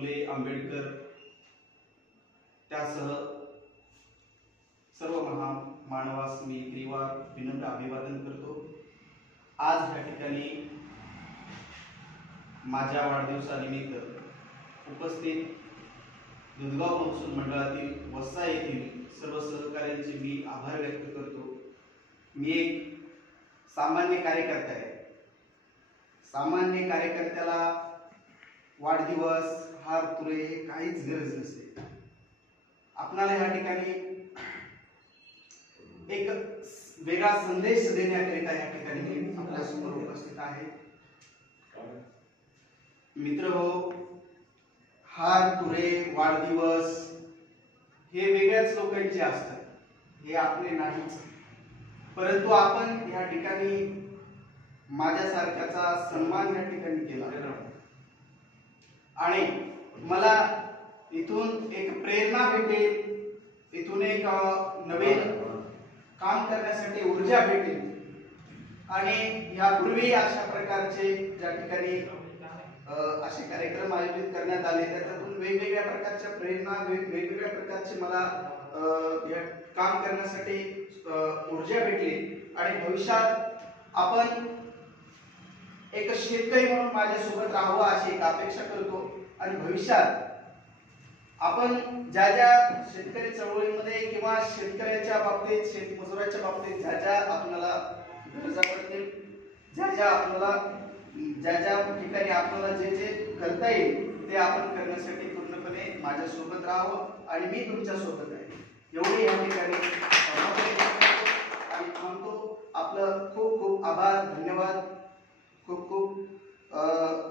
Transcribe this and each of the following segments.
फुले आंबेडकर त्यासह सर्व मानवास मी त्रिवार विनम्र अभिवादन करतो। आज या ठिकाणी माझ्या वाढदिवसानिमित्त उपस्थित दुधगाव महसूल मंडळातील वस्सा येथील सर्व सहकाऱ्यांचे मी आभार व्यक्त करतो। मी एक सामान्य कार्यकर्ता आहे। सामान्य कार्यकर्त्याला वाढदिवस हार तुरे काहीच गरज नसते। आपणाला या ठिकाणी एक वेगळा संदेश देण्याकरिता या ठिकाणी मी आपल्या समोर उपस्थित आहे। मित्रहो, हार तुरे वाढदिवस हे वेगळ्याच लोकांचे असतात, हे आपले नाहीच। परंतु आपण या ठिकाणी माझ्यासारख्याचा सन्मान या ठिकाणी केला आणि मला इथून एक प्रेरणा भेटेल, इथून एक नवीन काम करण्यासाठी ऊर्जा भेटेल आणि यापूर्वी अशा प्रकारचे ज्या ठिकाणी असे कार्यक्रम आयोजित करण्यात आले त्यातून वेगवेगळ्या प्रकारच्या प्रेरणा वेगवेगळ्या प्रकारचे मला काम करण्यासाठी ऊर्जा भेटली आणि भविष्यात आपण एक शेतकरी म्हणून माझ्यासोबत राहावं अशी एक अपेक्षा करतो आणि भविष्यात आपण ज्या ज्या शेतकरी चळवळीमध्ये किंवा शेतकऱ्याच्या बाबतीत शेतमजुराच्या बाबतीत ज्या ज्या आपल्याला गरजा पडतील, ज्या ज्या ठिकाणी आपल्याला जे जे करता येईल ते आपण करण्यासाठी पूर्णपणे माझ्यासोबत राहावं आणि मी तुमच्या सोबत आहे एवढे या ठिकाणी आणि थांबतो। आपलं खूप खूप आभार, धन्यवाद। खूप खूप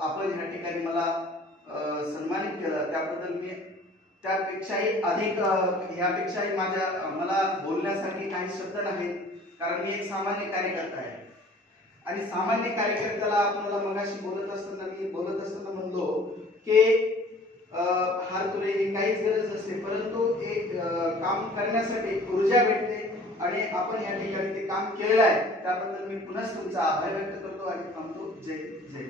आपण या ठिकाणी मला सन्मानित केलं त्याबद्दल मी त्यापेक्षाही अधिक यापेक्षाही मला बोलण्यासाठी काही शब्द नाहीत, कारण मी एक सामान्य कार्यकर्ता आहे आणि सामान्य कार्यकर्त्याला आपल्याला मगाशी बोलत असताना म्हणलो की हार तुरे ही काहीच गरज नसते, परंतु एक काम करण्यासाठी ऊर्जा भेटते आणि आपण या ठिकाणी ते काम केलेलं आहे त्याबद्दल मी पुन्हा तुमचा आभार व्यक्त करतो आणि थांबतो। जय जय।